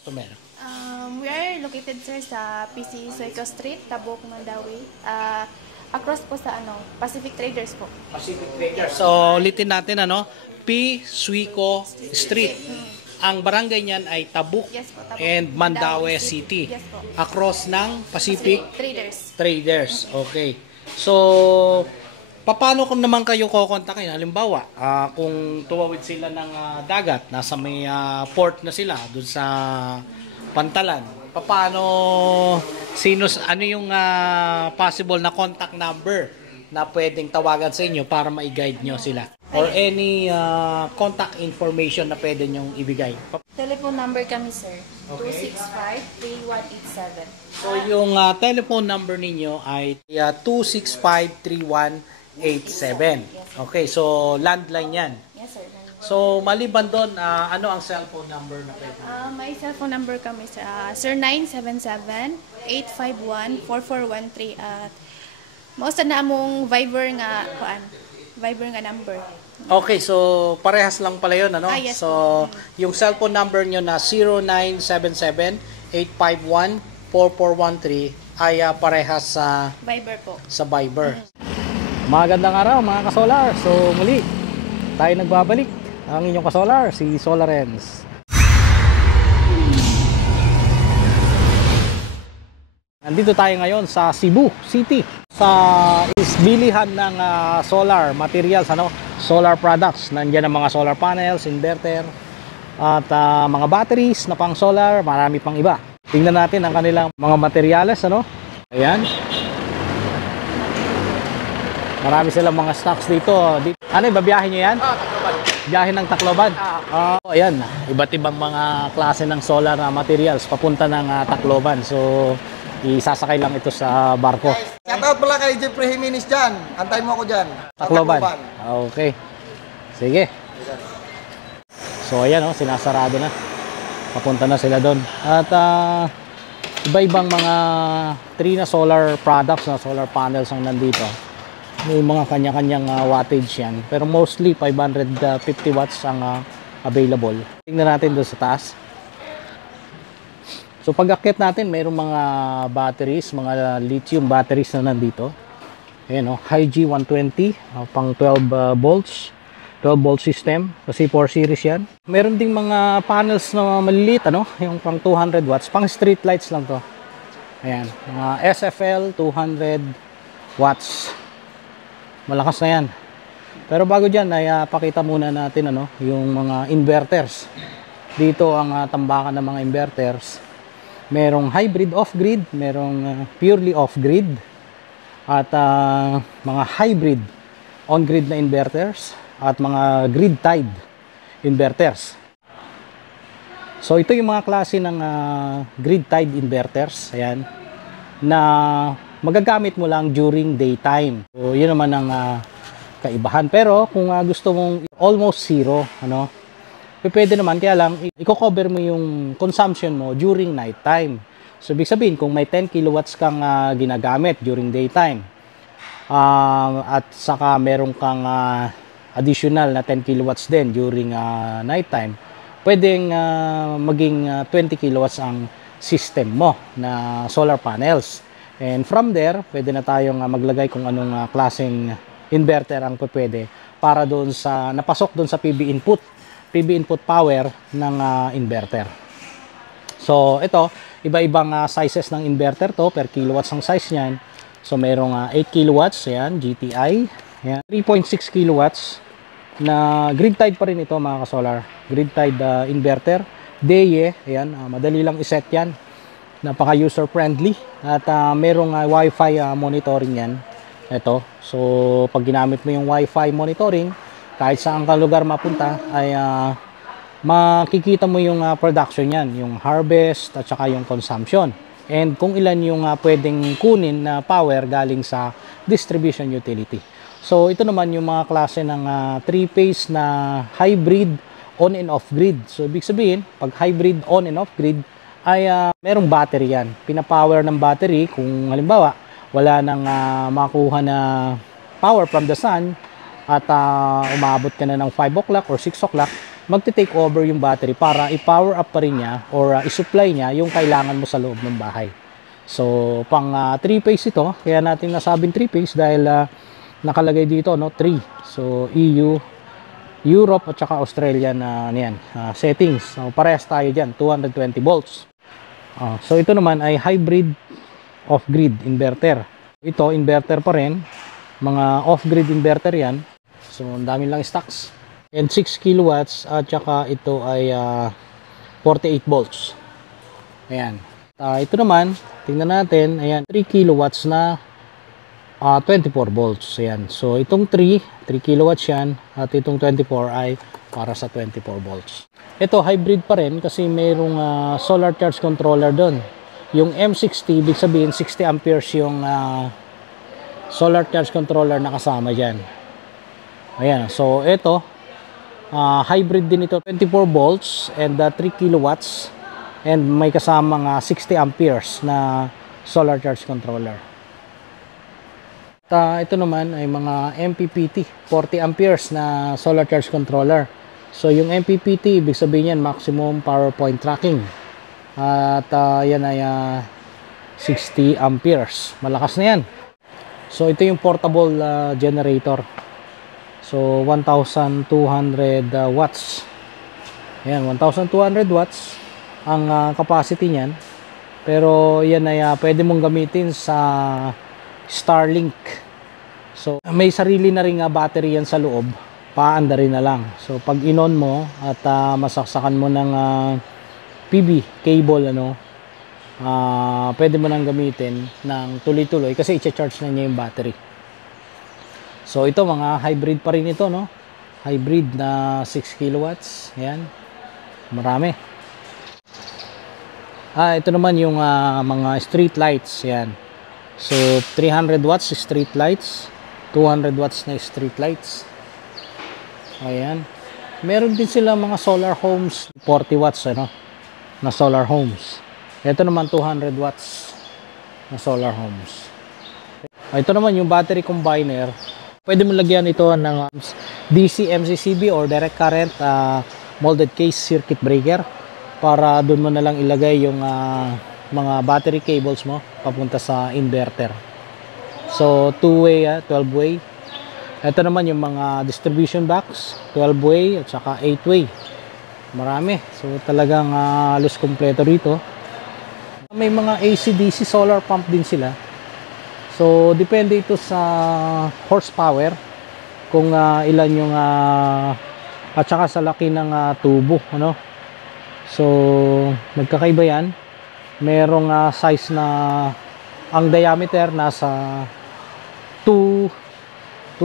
Customer. We are located, sir, sa PC Soyco Street, Tabuk, Mandawi. Across po sa Pacific Traders po. Pacific Traders. So, ulitin natin P. Suico Street. Ang barangay niyan ay Tabuk, Yes po, Tabuk, and Mandawi City. Yes po. Across ng Pacific Traders. Okay. So, paano kung naman kayo kukontakin? Halimbawa, kung tuwawid sila ng dagat, nasa may port na sila, dun sa Pantalan. Paano, ano yung possible na contact number na pwedeng tawagan sa inyo para ma-guide nyo sila? Or any contact information na pwede nyong ibigay? Telephone number kami, sir. Okay. 265-3187. So, yung telephone number ninyo ay 265-3187. Okay, so landline yan. Yes, sir. So, maliban doon, ano ang cellphone number na pwede? May cellphone number kami, sir. Sir, 977-851-4413. At mausta na among Viber nga number. Okay, so parehas lang pala yun, ano? Yes. So, yung cellphone number nyo na 0977-851-4413 ay parehas sa Viber po. Sa Viber. Magandang araw mga kasolar. So, muli tayo nagbabalik. Ang inyong kasolar, si Solarens. Nandito tayo ngayon sa Cebu City sa bilihan ng solar materials, solar products. Nandiyan ang mga solar panels, inverter, at mga batteries na pang solar, marami pang iba. Tingnan natin ang kanilang mga materials, Ayan. Marami silang mga stocks dito. Ano, babiyahin nyo yan? Tacloban. Biyahe ng Tacloban. Ayan, iba't ibang mga klase ng solar materials papunta ng Tacloban. So, isasakay lang ito sa barko. Shoutout pala kay Jeffrey Jimenez dyan. Antay mo ako dyan. Tacloban. Okay. Sige. So, ayan, sinasarado na. Papunta na sila doon. At iba-ibang mga tree na solar products, na solar panels ang nandito. May mga kanya-kanyang wattage yan. Pero mostly 550 watts ang available. Tingnan natin doon sa taas. So pag akyat natin, mayroong mga batteries, mga lithium batteries na nandito. Ayan, High-G 120, pang 12 volts. 12 volt system. Kasi 4 series yan. Meron ding mga panels na maliliit, yung pang 200 watts. Pang street lights lang to. Ayan, mga SFL 200 watts. Malakas na yan. Pero bago dyan, ay pakita muna natin yung mga inverters. Dito ang tambakan ng mga inverters. Merong hybrid off-grid, merong purely off-grid, at mga hybrid on-grid na inverters, at mga grid-tied inverters. So ito yung mga klase ng grid-tied inverters. Ayan, na magagamit mo lang during daytime. So, yun naman ang kaibahan. Pero, kung gusto mong almost zero, pwede naman, kaya lang, i-cover mo yung consumption mo during nighttime. So, ibig sabihin, kung may 10 kilowatts kang ginagamit during daytime, at saka meron kang additional na 10 kilowatts din during nighttime, pwedeng maging 20 kilowatts ang system mo na solar panels. And from there, pwede na tayong maglagay kung anong klaseng inverter ang pwede para doon sa napasok doon sa PV input power ng inverter. So ito, iba-ibang sizes ng inverter to, per kilowatts ang size niyan. So mayroong 8 kilowatts, ayan, GTI, ayan, 3.6 kilowatts na grid-tied pa rin ito mga ka-solar. Grid-tied inverter, DE, ayan, madali lang iset yan. Napaka user friendly at merong Wi-Fi monitoring yan. Ito. So pag ginamit mo yung Wi-Fi monitoring, kahit saan ka lugar mapunta ay makikita mo yung production yan, yung harvest at saka yung consumption. And kung ilan yung pwedeng kunin na power galing sa distribution utility. So ito naman yung mga klase ng 3-phase na hybrid on and off grid. So ibig sabihin, pag hybrid on and off grid ay merong battery yan. Pinapower ng battery kung halimbawa wala nang makuha na power from the sun at umabot ka na ng 5 o'clock or 6 o'clock, magte-take over yung battery para i-power up pa rin niya or i-supply niya yung kailangan mo sa loob ng bahay. So, pang 3-phase ito, kaya natin nasabing 3-phase dahil nakalagay dito, no, 3. So, EU, Europe at saka Australian settings. So, parehas tayo dyan, 220 volts. So, ito naman ay hybrid off-grid inverter. Ito, inverter pa rin. Mga off-grid inverter yan. So, ang dami lang stocks. And 6 kilowatts at saka ito ay 48 volts. Ayan. Ito naman, tingnan natin, ayan, 3 kilowatts na 24 volts. Ayan. So, itong 3 kilowatts yan at itong 24 ay para sa 24 volts. Ito, hybrid pa rin kasi mayroong solar charge controller doon. Yung M60, ibig sabihin 60 amperes yung solar charge controller na kasama dyan. Ayan. So, ito, hybrid din ito, 24 volts and 3 kilowatts. And may kasamang 60 amperes na solar charge controller. Ito naman ay mga MPPT, 40 amperes na solar charge controller. So yung MPPT, ibig sabihin yan maximum power point tracking. At yan ay 60 amperes. Malakas na yan. So ito yung portable generator. So 1,200 watts. Ayan, 1,200 watts ang capacity niyan, pero yan ay pwede mong gamitin sa Starlink. So may sarili na ring battery yan sa loob, paanda rin na lang. So pag inon mo at masaksakan mo ng PB cable, pwede mo nang gamitin ng tuloy-tuloy kasi i-charge na niya yung battery. So ito, mga hybrid pa rin ito, no? Hybrid na 6 kilowatts. Ayan, marami. Ito naman yung mga street lights. Yan. So, 300 watts street lights. 200 watts na street lights. Ayan. Meron din sila mga solar homes. 40 watts, na solar homes. Ito naman, 200 watts na solar homes. Ito naman yung battery combiner. Pwede mo lagyan ito ng DC MCCB or direct current molded case circuit breaker. Para doon mo na lang ilagay yung mga battery cables mo papunta sa inverter. So 2-way, 12-way. Ito naman yung mga distribution box, 12-way at saka 8-way. Marami. So talagang halos kompleto rito. May mga AC/DC solar pump din sila. So depende ito sa horsepower kung ilan yung at saka sa laki ng tubo, So, nagkakaiba yan. Merong size na ang diameter nasa 2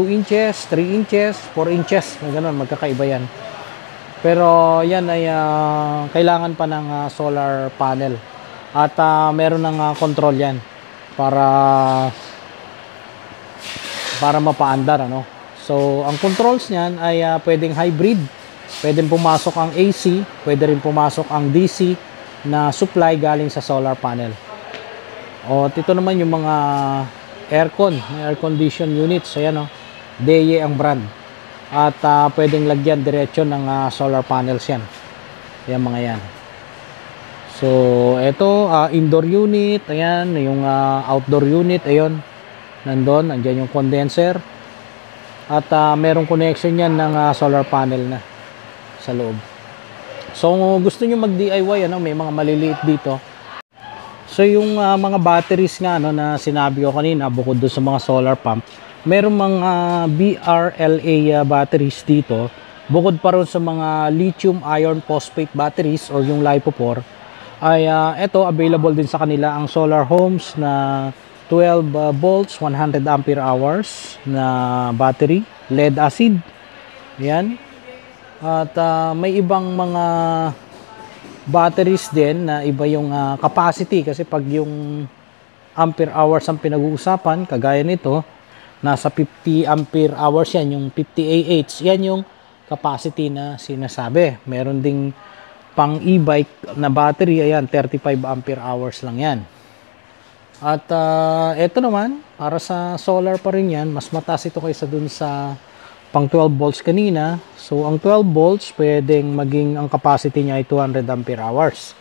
inches, 3 inches, 4 inches. Ganun, magkakaiba yan. Pero yan ay kailangan pa ng solar panel. At meron ng control yan para mapaandar. So, ang controls niyan ay pwedeng hybrid. Pwedeng pumasok ang AC, pwede rin pumasok ang DC na supply galing sa solar panel. O ito naman yung mga aircon, air condition units. Ayan, DEYE ang brand. At pwedeng lagyan diretso ng solar panels yan. Ayan, mga yan. So ito, indoor unit. Ayan, yung outdoor unit. Ayun, andyan yung condenser. At merong connection yan ng solar panel na sa loob. So gusto nyo mag-DIY, may mga maliliit dito. So yung mga batteries nga na sinabi ko kanina, bukod doon sa mga solar pump, merong mga BRLA batteries dito, bukod pa rin sa mga lithium iron phosphate batteries or yung LiPo4, ay ito available din sa kanila ang solar homes na 12 volts 100 ampere hours na battery, lead acid. Yan. At may ibang mga batteries din na iba yung capacity, kasi pag yung ampere hours ang pinag-uusapan, kagaya nito, nasa 50 ampere hours yan, yung 50 AH, yan yung capacity na sinasabi. Meron ding pang e-bike na battery, ayan, 35 ampere hours lang yan. At ito naman, para sa solar pa rin yan, mas mataas ito kaysa dun sa pang 12 volts kanina. So ang 12 volts pwedeng maging ang capacity niya ay 200 ampere hours.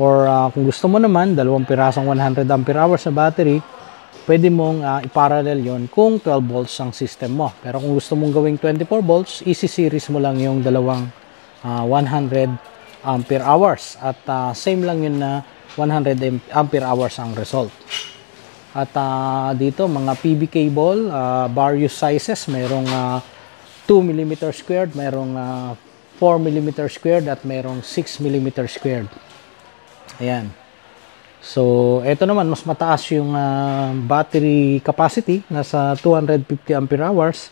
Or kung gusto mo naman, dalawang pirasong 100 ampere hours na battery, pwede mong i-parallel yon kung 12 volts ang system mo. Pero kung gusto mong gawing 24 volts, isi-series mo lang yung dalawang 100 ampere hours. At same lang yun na 100 ampere hours ang result. At dito, mga PB cable, various sizes. Merong 2 mm squared, merong 4 mm squared, at merong 6 mm squared. Ayan. So, ito naman, mas mataas yung battery capacity. Nasa 250 ampere hours.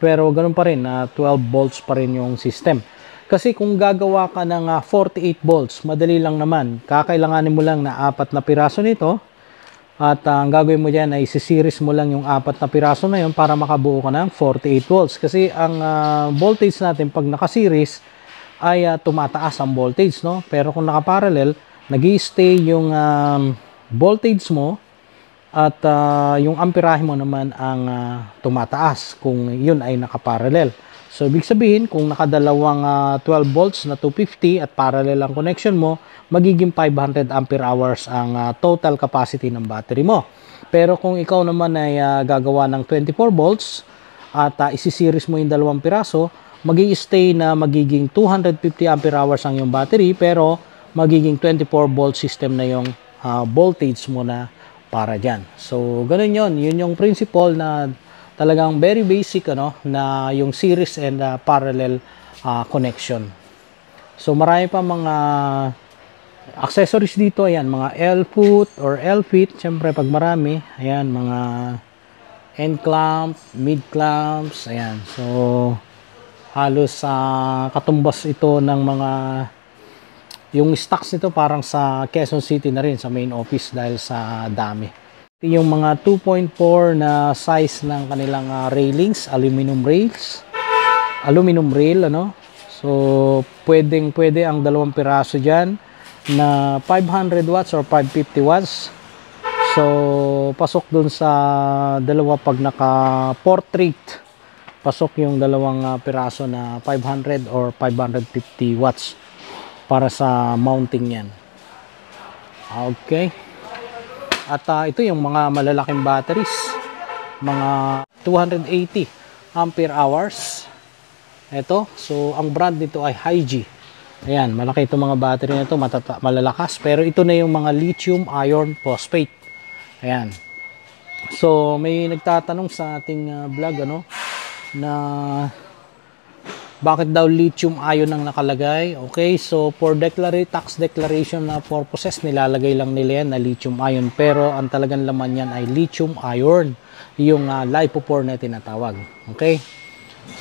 Pero ganun pa rin, 12 volts pa rin yung system. Kasi kung gagawa ka ng 48 volts, madali lang naman. Kakailanganin mo lang na 4 na piraso nito. At ang gagawin mo dyan ay isi-series mo lang yung 4 na piraso na yun para makabuo ka ng 48 volts. Kasi ang voltage natin pag naka-series ay tumataas ang voltage, no? Pero kung naka-parallel, nag-i-stay yung voltage mo at yung amperahe mo naman ang tumataas kung yun ay nakaparallel. So, ibig sabihin, kung nakadalawang 12 volts na 250 at parallel ang connection mo, magiging 500 ampere hours ang total capacity ng battery mo. Pero kung ikaw naman ay gagawa ng 24 volts at isi-series mo yung dalawang piraso, magi-stay na magiging 250 ampere hours ang yung battery, pero magiging 24 volt system na yung voltage mo na para dyan. So, ganun yun. Yun yung principle na talagang very basic, ano, na yung series and parallel connection. So, marami pa mga accessories dito. Ayan, mga L-foot or L-fit. Siyempre, pag marami, ayan, mga end clamp, mid clamps. Ayan. So, halos katumbas ito ng mga yung stocks nito parang sa Quezon City na rin sa main office dahil sa dami. Yung mga 2.4 na size ng kanilang railings, aluminum rails. Aluminum rail, ano? So, pwede ang dalawang piraso diyan na 500 watts or 550 watts. So, pasok dun sa dalawa pag naka-portrait. Pasok yung dalawang piraso na 500 or 550 watts. Para sa mounting yan. Okay. At ito yung mga malalaking batteries. Mga 280 ampere hours. Ito. So, ang brand nito ay Hi-G. Ayan, malaki itong mga battery na ito. Malalakas. Pero ito na yung mga lithium iron phosphate. Ayan. So, may nagtatanong sa ating vlog, ano, na bakit daw lithium ion ang nakalagay? Okay, so for tax declaration na purposes, nilalagay lang nila yan na lithium ion. Pero ang talagang laman yan ay lithium iron. Yung lipopore na tinatawag. Okay?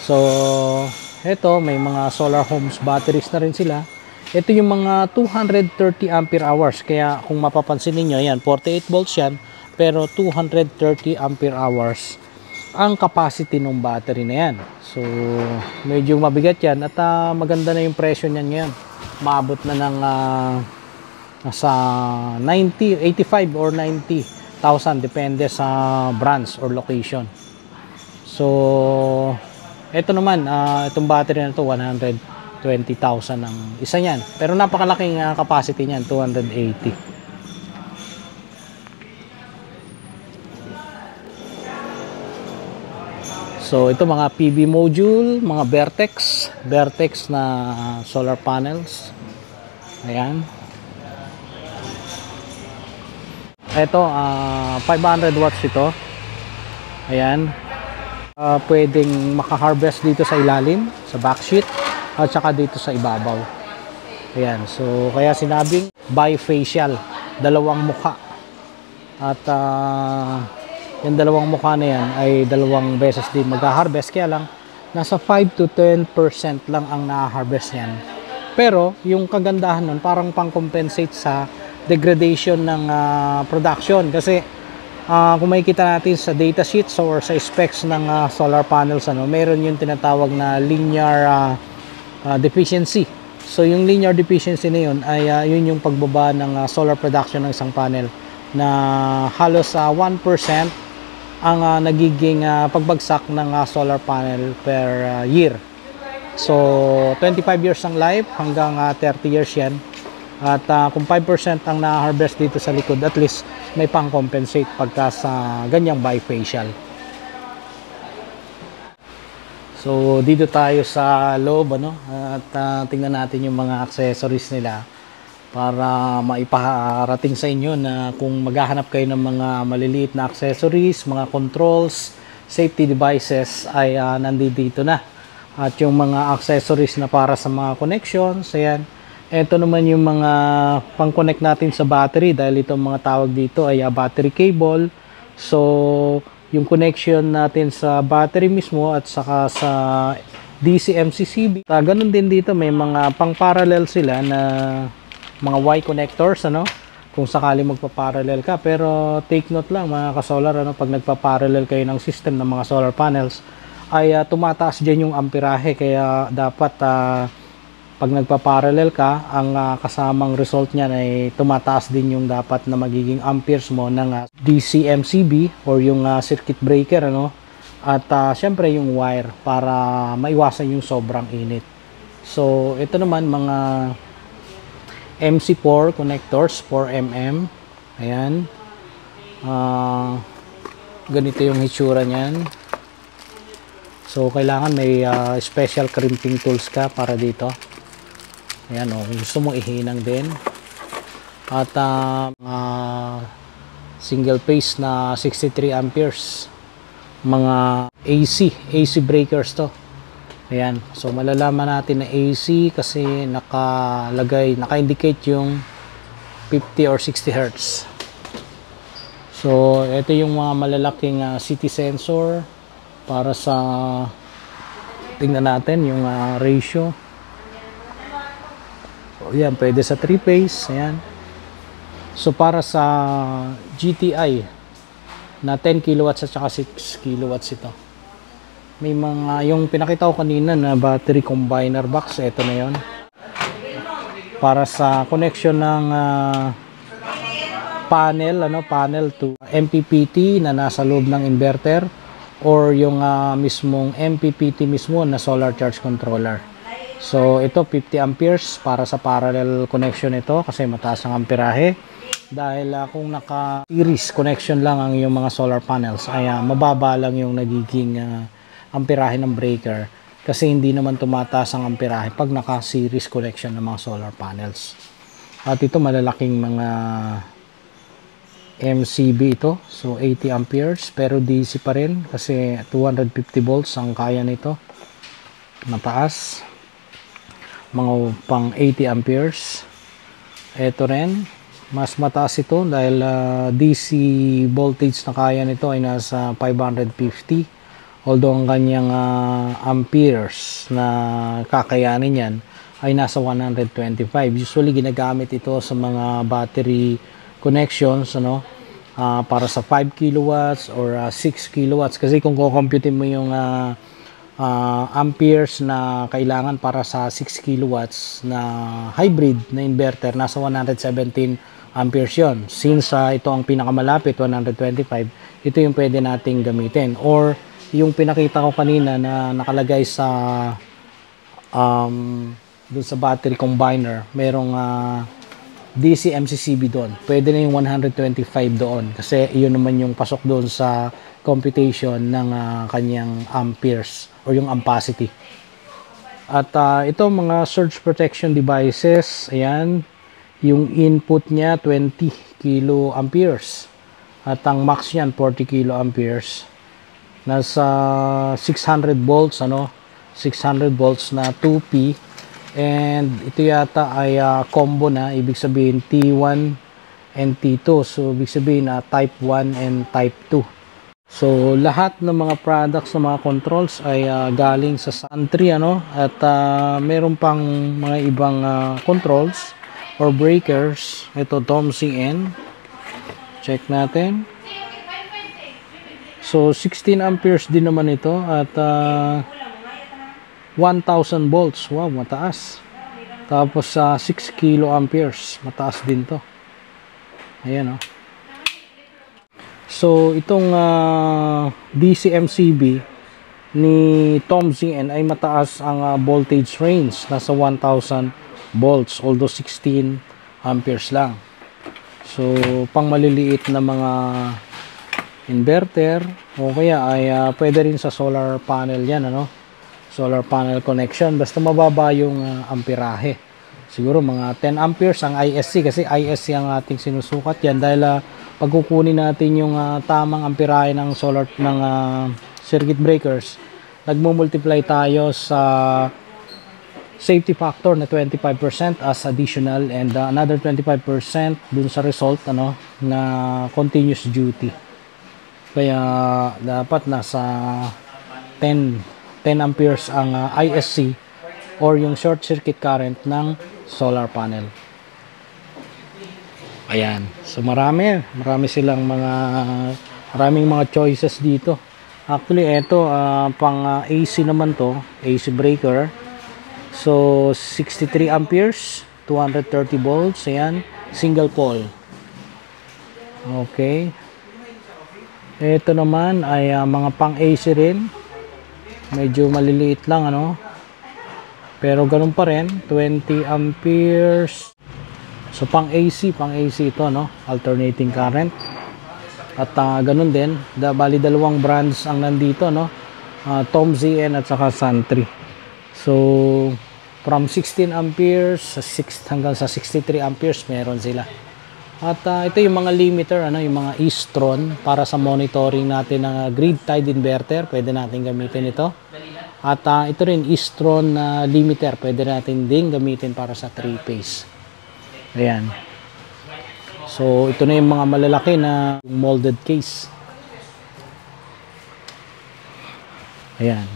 So, ito, may mga solar homes batteries na rin sila. Ito yung mga 230 ampere hours. Kaya kung mapapansin niyo yan, 48 volts yan. Pero 230 ampere hours ang capacity ng battery na yan. So, medyo mabigat yan at maganda na yung presyo niyan ngayon. Maabot na ng nasa 90, 85 or 90,000 depende sa branch or location. So, ito naman, itong battery na to 120,000 ang isa niyan. Pero napakalaking capacity niyan, 280. So, ito mga PV module, mga Vertex na solar panels. Ayan. Ito, 500 watts ito. Ayan. Pwedeng maka-harvest dito sa ilalim, sa backsheet, at saka dito sa ibabaw. Ayan. So, kaya sinabing bifacial, dalawang mukha. At yung dalawang mukha na yan ay dalawang beses din mag-harvest. Kaya lang, nasa 5 to 10% lang ang na-harvest yan. Pero, yung kagandahan nun, parang pang-compensate sa degradation ng production. Kasi, kung makikita natin sa data sheets or sa specs ng solar panels, mayroon yung tinatawag na linear deficiency. So, yung linear deficiency na yun, ay yun yung pagbaba ng solar production ng isang panel na halos 1% ang nagiging pagbagsak ng solar panel per year. So 25 years ang life hanggang 30 years yan. At kung 5% ang na-harvest dito sa likod, at least may pang-compensate pagka sa ganyang bifacial. So dito tayo sa loob, ano, at tingnan natin yung mga accessories nila para maiparating sa inyo na kung maghahanap kayo ng mga maliliit na accessories, mga controls, safety devices ay nandito na. At yung mga accessories na para sa mga connections, ayan. Ito naman yung mga pang-connect natin sa battery dahil itong mga tawag dito ay battery cable. So, yung connection natin sa battery mismo at saka sa DC MCCB. Ganun din dito, may mga pang-parallel sila na mga Y connectors, ano? Kung sakali magpa-parallel ka. Pero take note lang mga ka-solar, ano, pag nagpa-parallel kayo ng system ng mga solar panels, ay tumataas dyan yung amperahe. Kaya dapat pag nagpa-parallel ka, ang kasamang result niyan ay tumataas din yung dapat na magiging amperes mo ng DC MCB or yung circuit breaker, ano? At syempre yung wire para maiwasan yung sobrang init. So ito naman mga MC4 connectors, 4mm. Ayan. Ganito yung hitsura niyan. So kailangan may special crimping tools ka para dito. Ayan, gusto mo ihinang din. At single phase na 63 amperes. Mga AC breakers to. Ayan, so malalaman natin na AC kasi naka-indicate yung 50 or 60 Hz. So ito yung mga malalaking CT sensor para sa tingnan natin yung ratio. So, yan, pwede sa 3-phase. Ayan. So, para sa GTI na 10 kilowatts at saka 6 kilowatts ito. May mga, yung pinakita ko kanina na battery combiner box, ito na yon. Para sa connection ng panel to MPPT na nasa loob ng inverter or yung mismong MPPT mismo na solar charge controller. So ito 50 amperes para sa parallel connection ito kasi mataas ang amperahe. Dahil kung naka-series connection lang ang yung mga solar panels ay mababa lang yung nagiging amperahe ng breaker kasi hindi naman tumataas ang amperahe pag naka-series connection ng mga solar panels. At ito malalaking mga MCB ito. So 80 amperes pero DC pa rin kasi 250 volts ang kaya nito. Mataas. Mga pang 80 amperes. Ito rin, mas mataas ito dahil DC voltage na kaya nito ay nasa 550. Although ang kanyang amperes na kakayanin yan ay nasa 125. Usually ginagamit ito sa mga battery connections, ano, para sa 5 kilowatts or 6 kilowatts. Kasi kung kukomputin mo yung amperes na kailangan para sa 6 kilowatts na hybrid na inverter, nasa 117 amperes yon. Since ito ang pinakamalapit, 125, ito yung pwede nating gamitin. Or yung pinakita ko kanina na nakalagay sa dun sa battery combiner, merong DC MCCB doon. Pwede na yung 125 doon kasi iyon naman yung pasok doon sa computation ng kanyang amperes or yung ampacity. At ito mga surge protection devices, ayan, yung input niya 20 kilo amperes at ang max niyan 40 kilo amperes. Nasa 600 volts, ano, 600 volts na 2P. And ito yata ay combo na, ibig sabihin T1 and T2. So ibig sabihin type 1 and type 2. So lahat ng mga products ng mga controls ay galing sa Santry, ano, at meron pang mga ibang controls or breakers. Ito Tomcy-N. Check natin. So 16 amperes din naman ito at 1,000 volts. Wow, mataas. Tapos 6 kilo amperes. Mataas din to. Ayan, oh. So itong DCMCB ni Tom ZN ay mataas ang voltage range, nasa 1000 volts, although 16 amperes lang. So pang maliliit na mga inverter o kaya ay pwede rin sa solar panel yan, ano, solar panel connection, basta mababa yung amperahe. Siguro mga 10 amperes ang ISC, kasi ISC ang ating sinusukat yan dahil pag kukunin natin yung tamang amperahe ng solar ng circuit breakers, nagmo-multiply tayo sa safety factor na 25% as additional and another 25% dun sa result, ano, na continuous duty. Kaya dapat nasa 10 amperes ang ISC or yung short circuit current ng solar panel. Ayan. So marami silang maraming mga choices dito. Actually ito pang AC naman to, AC breaker. So 63 amperes, 230 volts, ayan, single pole. Okay. Ito naman ay mga pang AC rin. Medyo maliliit lang, ano. Pero ganun pa rin, 20 amperes. So pang AC ito, no, alternating current. At ganun din, bali dalawang brands ang nandito, no, Tom ZN at saka Santry. So from 16 amperes hanggang sa 63 amperes meron sila. At ito yung mga limiter, ano, yung mga e-stron para sa monitoring natin ng grid tied inverter, pwede natin gamitin ito. At ito rin e-stron limiter, pwede natin din gamitin para sa 3-phase. Ayan. So ito na yung mga malalaki na molded case. Ayan.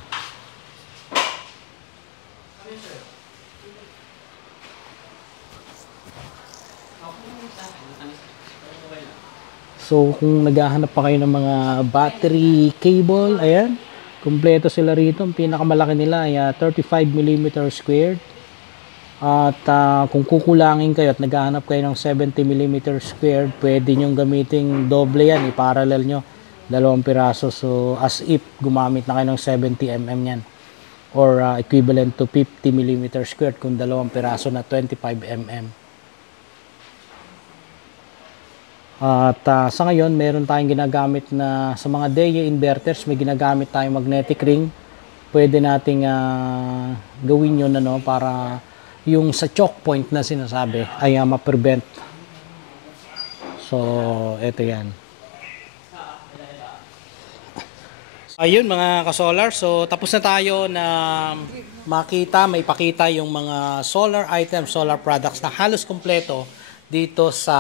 So kung naghahanap pa kayo ng mga battery cable, ayan, kumpleto sila rito. Ang pinakamalaki nila ay 35 mm squared. At kung kukulangin kayo at naghahanap kayo ng 70 mm squared, pwede nyo gamitin doble yan, i-parallel nyo, 2 piraso. So as if gumamit na kayo ng 70 mm yan, or equivalent to 50 mm squared kung 2 piraso na 25 mm. At sa ngayon, meron tayong ginagamit na sa mga DEA inverters, may ginagamit tayong magnetic ring. Pwede nating gawin yun, ano, para yung sa choke point na sinasabi ay ma-prevent. So, eto yan. Ayun mga ka-solar, so tapos na tayo na maipakita yung mga solar items, solar products na halos kompleto dito sa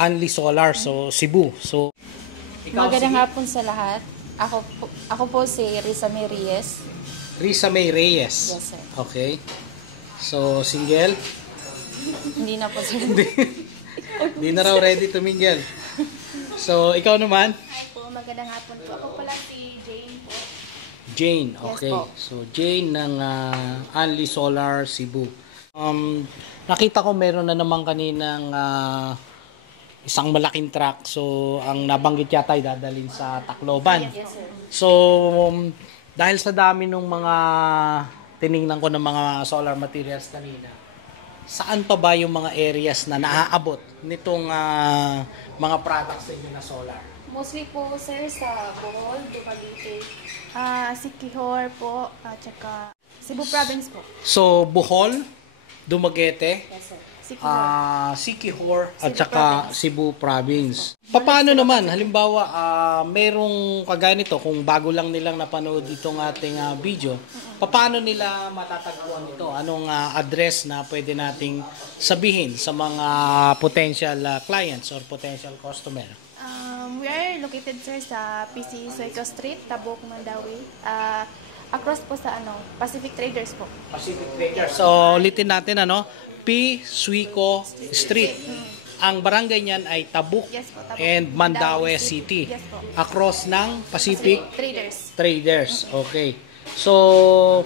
Anli Solar, so Cebu. So Magandang hapon sa lahat. Ako po si Risa May Reyes. Risa May Reyes. Yes, sir. Okay. So single? Hindi na po, sir. Hindi na raw ready to mingle. So ikaw naman? Hi po, magandang hapon po. Ako pala si Jane po. Jane, okay. Yes, po. So Jane ng Anli Solar Cebu. Nakita ko meron na naman kaninang isang malaking truck. So ang nabanggit yata ay dadalhin sa Tacloban. Yes, sir. So dahil sa dami ng mga tiningnan ko ng mga solar materials kanina, saan pa ba yung mga areas na naaabot nitong mga products na solar? Mostly po, sir, sa Bohol, Dumaguete, Siquijor po, at saka Cebu Province po. So Bohol, Dumaguete, Yes, sir. Siquijor. Siquijor at Cebu saka Province. Cebu Province. Paano naman, halimbawa, merong kagaya nito, kung bago lang nilang napanood itong ating video, paano nila matatagpuan ito? Anong address na pwede nating sabihin sa mga potential clients or potential customer? We are located, sir, sa PC Sueco Street, Tabuk, Mandawi. Across po sa Pacific Traders po. Pacific Traders. So, ulitin natin, P. Suico Street. Ang barangay niyan ay Tabuk, Yes po, Tabuk. and Mandaue City. Yes po. Across ng Pacific Traders. Traders. Okay. So,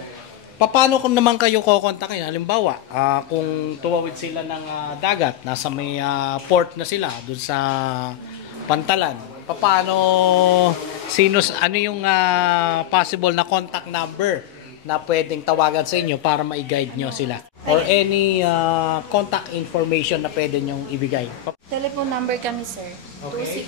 paano kung naman kayo kukontakin? Halimbawa, kung tuwawid sila ng dagat, nasa may port na sila, dun sa Pantalan. paano, ano yung possible na contact number na pwedeng tawagan sa inyo para ma-guide nyo sila? Or any contact information na pwede nyong ibigay. Telephone number kami, sir. Okay.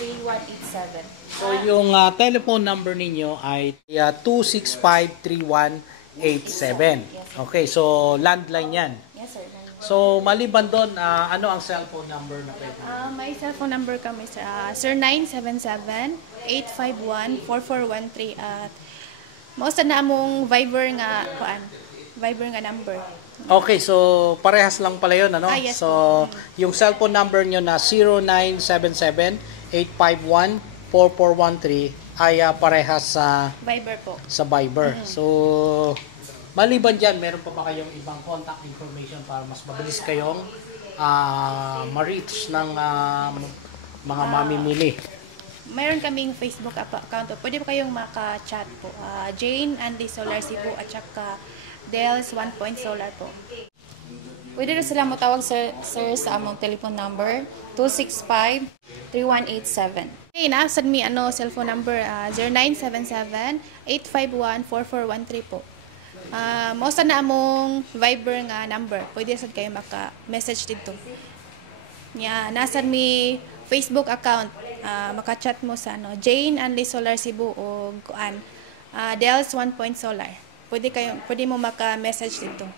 265-3187. So yung telephone number ninyo ay 265-3187. Okay, so landline yan. Yes, sir. So maliban doon, ano ang cellphone number na pwede? May cellphone number kami, sir. Sir 977-851-4413 at mausta na among Viber nga number. Okay, so parehas lang pala yun, ano? Yes, so yung cellphone number nyo na 0977-851-4413 ay parehas sa Viber po. Viber. So maliban dyan, meron pa ba kayong ibang contact information para mas mabilis kayong ma-reach ng mga mamimili? Mayroon kaming Facebook account. Pwede po kayong maka-chat po. Jane Andy Solar Cebu at saka Dels 1 Point Solar po. Pwede rin sila matawag sir sa among telephone number 265-3187. Okay, naasad mi cellphone number 0977-851-4413 po. Mausa na among Viber nga number. Pwede sad kayo maka-message dito. Nasad mi Facebook account. Maka-chat mo sa Jane Andy Solar Cebu o Dels 1 Point Solar. Pwede mo maka-message dito.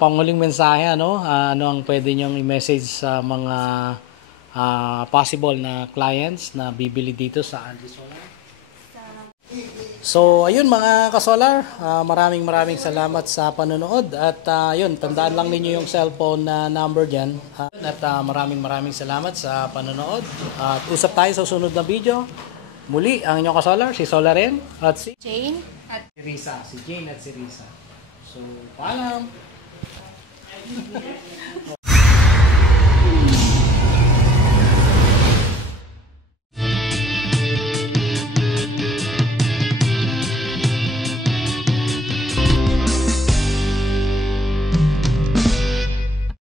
Panguling mensahe, ano ang pwede nyong i-message sa mga possible na clients na bibili dito sa Andy Solar? So, ayun mga kasolar, maraming salamat sa panonood at yun, tandaan lang ninyo yung cellphone na number dyan at maraming salamat sa panonood at usap tayo sa sunod na video. Muli, ang inyong kasolar, si Solaren at si Jane at si Risa. Si Jane at si Risa. So, paalam!